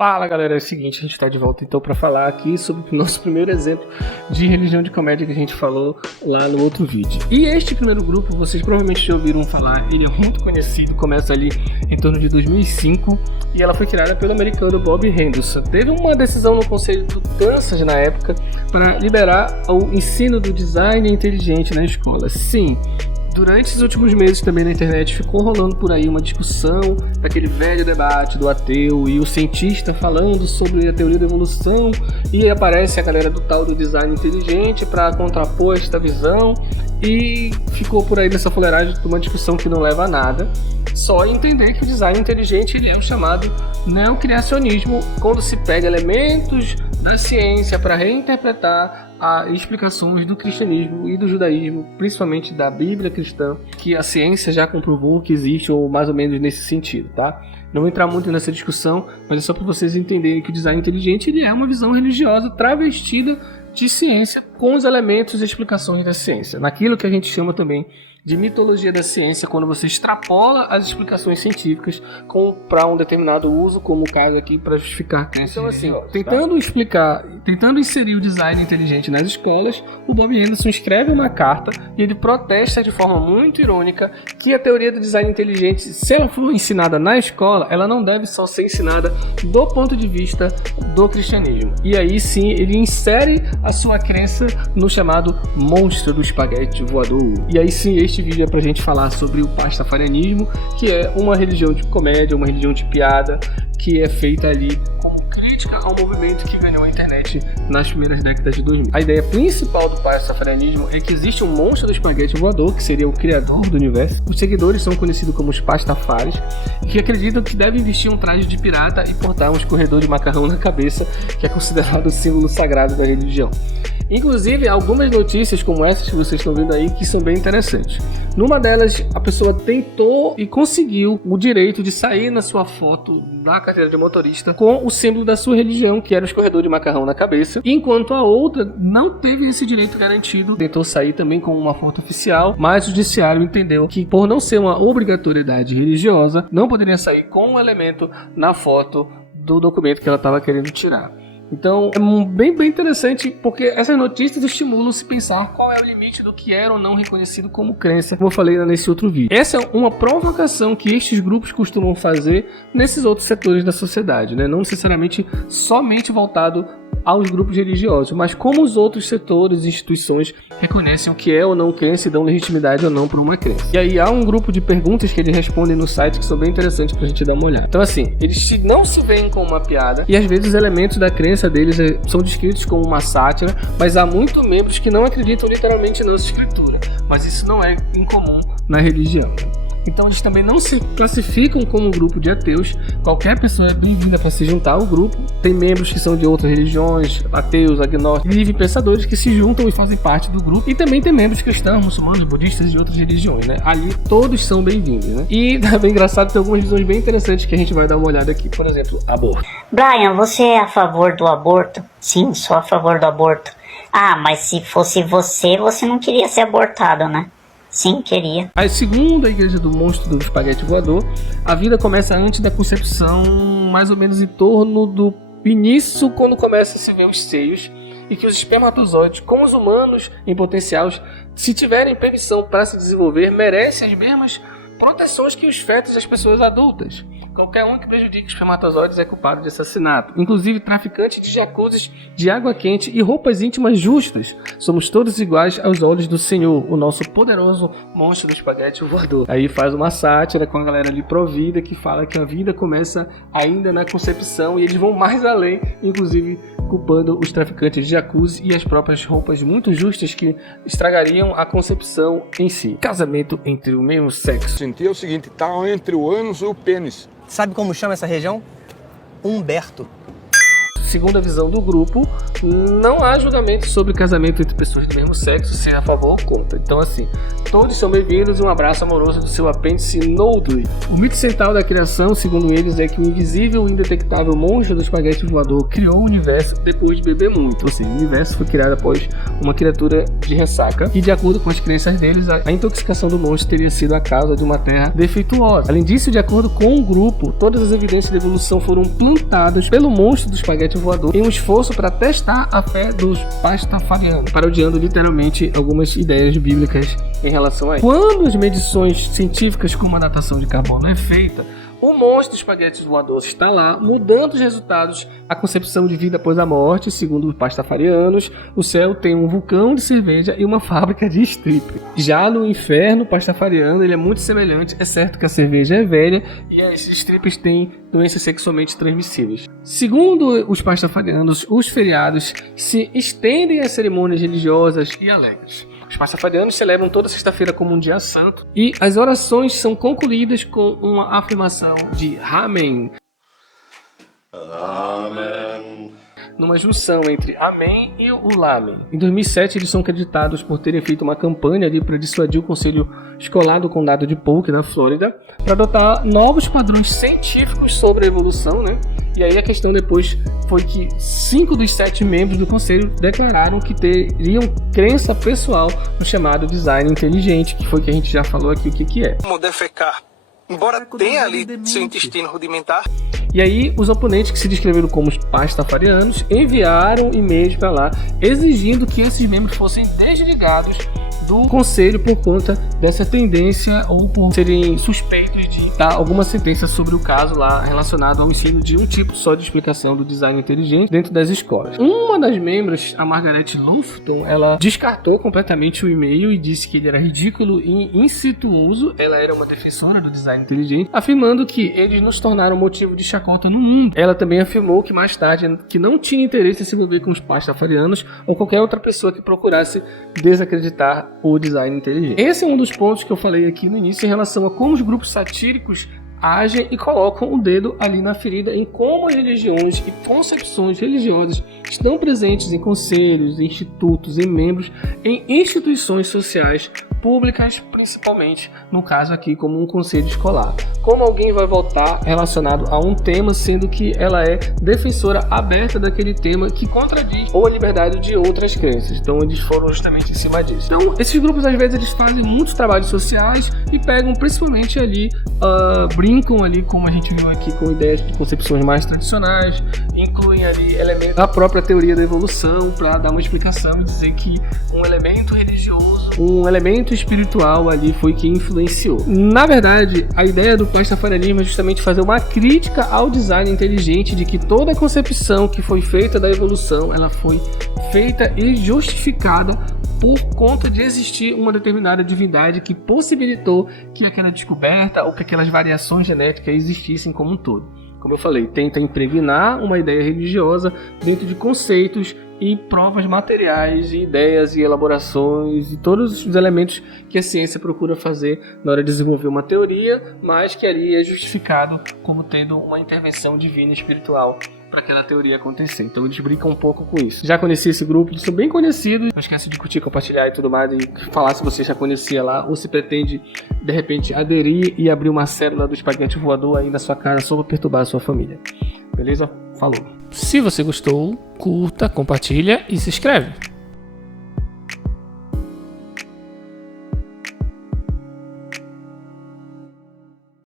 Fala galera, é o seguinte, a gente está de volta então para falar aqui sobre o nosso primeiro exemplo de religião de comédia que a gente falou lá no outro vídeo. E este primeiro grupo, vocês provavelmente já ouviram falar, ele é muito conhecido, começa ali em torno de 2005 e ela foi criada pelo americano Bob Henderson. Teve uma decisão no Conselho do Kansas na época para liberar o ensino do design inteligente na escola. Sim, durante os últimos meses também na internet ficou rolando por aí uma discussão daquele velho debate do ateu e o cientista falando sobre a teoria da evolução, e aí aparece a galera do tal do design inteligente para contrapor esta visão, e ficou por aí nessa fuleiragem de uma discussão que não leva a nada. Só entender que o design inteligente ele é o chamado neocriacionismo, quando se pega elementos da ciência para reinterpretar as explicações do cristianismo e do judaísmo, principalmente da Bíblia cristã, que a ciência já comprovou que existe, ou mais ou menos nesse sentido, tá? Não vou entrar muito nessa discussão, mas é só para vocês entenderem que o design inteligente ele é uma visão religiosa travestida de ciência com os elementos e explicações da ciência, naquilo que a gente chama também de mitologia da ciência, quando você extrapola as explicações científicas para um determinado uso, como o caso aqui para justificar crenças. Então assim, tentando inserir o design inteligente nas escolas, o Bob Henderson escreve uma carta e ele protesta de forma muito irônica que a teoria do design inteligente, se ela for ensinada na escola, ela não deve só ser ensinada do ponto de vista do cristianismo. E aí sim, ele insere a sua crença no chamado monstro do espaguete voador. E aí sim, este vídeo é pra gente falar sobre o pastafarianismo, que é uma religião de comédia, uma religião de piada, que é feita ali como crítica ao movimento que ganhou a internet nas primeiras décadas de 2000. A ideia principal do pastafarianismo é que existe um monstro do espaguete voador, que seria o criador do universo. Os seguidores são conhecidos como os pastafares, que acreditam que devem vestir um traje de pirata e portar um escorredor de macarrão na cabeça, que é considerado o símbolo sagrado da religião. Inclusive, algumas notícias como essas que vocês estão vendo aí, que são bem interessantes. Numa delas, a pessoa tentou e conseguiu o direito de sair na sua foto da carteira de motorista com o símbolo da sua religião, que era o escorredor de macarrão na cabeça, enquanto a outra não teve esse direito garantido. Tentou sair também com uma foto oficial, mas o judiciário entendeu que, por não ser uma obrigatoriedade religiosa, não poderia sair com um elemento na foto do documento que ela estava querendo tirar. Então é bem interessante, porque essas notícias estimulam se pensar qual é o limite do que era ou não reconhecido como crença, como eu falei nesse outro vídeo. Essa é uma provocação que estes grupos costumam fazer nesses outros setores da sociedade, né? Não necessariamente somente voltado aos grupos religiosos, mas como os outros setores e instituições reconhecem o que é ou não crença e dão legitimidade ou não para uma crença. E aí há um grupo de perguntas que eles respondem no site que são bem interessantes pra gente dar uma olhada. Então assim, eles não se veem como uma piada e às vezes os elementos da crença deles são descritos como uma sátira, mas há muitos membros que não acreditam literalmente nessa escritura, mas isso não é incomum na religião. Então eles também não se classificam como um grupo de ateus. Qualquer pessoa é bem-vinda para se juntar ao grupo. Tem membros que são de outras religiões, ateus, agnósticos, livre pensadores que se juntam e fazem parte do grupo. E também tem membros cristãos, muçulmanos, budistas e de outras religiões, né? Ali todos são bem-vindos, né? E é bem engraçado, tem algumas visões bem interessantes que a gente vai dar uma olhada aqui. Por exemplo, aborto. Brian, você é a favor do aborto? Sim, sou a favor do aborto. Ah, mas se fosse você não queria ser abortado, né? Sim, queria. Aí, segundo a igreja do monstro do espaguete voador, a vida começa antes da concepção, mais ou menos em torno do início, quando começa a se ver os seios, e que os espermatozoides, como os humanos em potencial, se tiverem permissão para se desenvolver, merecem as mesmas proteções que os fetos das pessoas adultas. Qualquer um que prejudique os espermatozoides é culpado de assassinato. Inclusive traficantes de jacuzzis de água quente e roupas íntimas justas. Somos todos iguais aos olhos do Senhor, o nosso poderoso monstro do espaguete voador. Aí faz uma sátira com a galera ali provida que fala que a vida começa ainda na concepção, e eles vão mais além, inclusive culpando os traficantes de jacuzzi e as próprias roupas muito justas que estragariam a concepção em si. Casamento entre o mesmo sexo. Sentir é o seguinte, tá entre o ânus e o pênis. Sabe como chama essa região? Humberto. segundo a visão do grupo, não há julgamento sobre casamento entre pessoas do mesmo sexo, se é a favor ou contra. Então, assim, todos são bem-vindos e um abraço amoroso do seu apêndice Noldly. O mito central da criação, segundo eles, é que o invisível e indetectável monstro do espaguete voador criou o universo depois de beber muito. Ou seja, o universo foi criado após uma criatura de ressaca e, de acordo com as crenças deles, a intoxicação do monstro teria sido a causa de uma terra defeituosa. Além disso, de acordo com o grupo, todas as evidências de evolução foram plantadas pelo monstro do espaguete voador em um esforço para testar a fé dos pastafarianos, parodiando literalmente algumas ideias bíblicas em relação a isso. Quando as medições científicas como a datação de carbono é feita, o monstro do espaguete voador está lá, mudando os resultados, a concepção de vida após a morte. Segundo os pastafarianos, o céu tem um vulcão de cerveja e uma fábrica de strip. Já no inferno pastafariano, ele é muito semelhante, é certo que a cerveja é velha e as strips têm doenças sexualmente transmissíveis. Segundo os pastafarianos, os feriados se estendem às cerimônias religiosas e alegres. Os pastafarianos celebram toda sexta-feira como um dia santo e as orações são concluídas com uma afirmação de Amém. Amém. Numa junção entre Amém e o Lamen. Em 2007, eles são acreditados por terem feito uma campanha ali para dissuadir o Conselho Escolar do Condado de Polk, na Flórida, para adotar novos padrões científicos sobre a evolução, né? E aí a questão depois foi que 5 dos 7 membros do conselho declararam que teriam crença pessoal no chamado design inteligente, que foi que a gente já falou aqui o que é. Como defecar, embora tenha ali seu intestino rudimentar. E aí os oponentes, que se descreveram como os pastafarianos, enviaram e-mails para lá exigindo que esses membros fossem desligados do conselho por conta dessa tendência ou por serem suspeitos de dar alguma sentença sobre o caso lá relacionado ao ensino de um tipo só de explicação do design inteligente dentro das escolas. Uma das membros, a Margaret Lufton, ela descartou completamente o e-mail e disse que ele era ridículo e incestuoso. Ela era uma defensora do design inteligente, afirmando que eles nos tornaram motivo de chacota no mundo. Ela também afirmou que mais tarde que não tinha interesse em se envolver com os pastafarianos ou qualquer outra pessoa que procurasse desacreditar o design inteligente. Esse é um dos pontos que eu falei aqui no início em relação a como os grupos satíricos agem e colocam o dedo ali na ferida em como as religiões e concepções religiosas estão presentes em conselhos, em institutos, em membros, em instituições sociais públicas, principalmente no caso aqui como um conselho escolar. Como alguém vai votar relacionado a um tema, sendo que ela é defensora aberta daquele tema que contradiz ou a liberdade de outras crenças. Então eles foram justamente em cima disso. Então esses grupos às vezes eles fazem muitos trabalhos sociais e pegam principalmente ali, brincam ali, como a gente viu aqui, com ideias de concepções mais tradicionais, incluem ali elementos da própria teoria da evolução para dar uma explicação e dizer que um elemento religioso, um elemento espiritual ali foi que influenciou. Na verdade, a ideia do pastafarianismo é justamente fazer uma crítica ao design inteligente, de que toda a concepção que foi feita da evolução, ela foi feita e justificada por conta de existir uma determinada divindade que possibilitou que aquela descoberta ou que aquelas variações genéticas existissem como um todo. Como eu falei, tenta impregnar uma ideia religiosa dentro de conceitos e provas materiais, e ideias e elaborações e todos os elementos que a ciência procura fazer na hora de desenvolver uma teoria, mas que ali é justificado como tendo uma intervenção divina e espiritual para aquela teoria acontecer. Então eles brincam um pouco com isso. Já conheci esse grupo, eles são bem conhecidos. Não esquece de curtir, compartilhar e tudo mais, e falar se você já conhecia lá ou se pretende de repente aderir e abrir uma célula do espaguete voador aí na sua casa só para perturbar a sua família. Beleza? Falou! Se você gostou, curta, compartilha e se inscreve.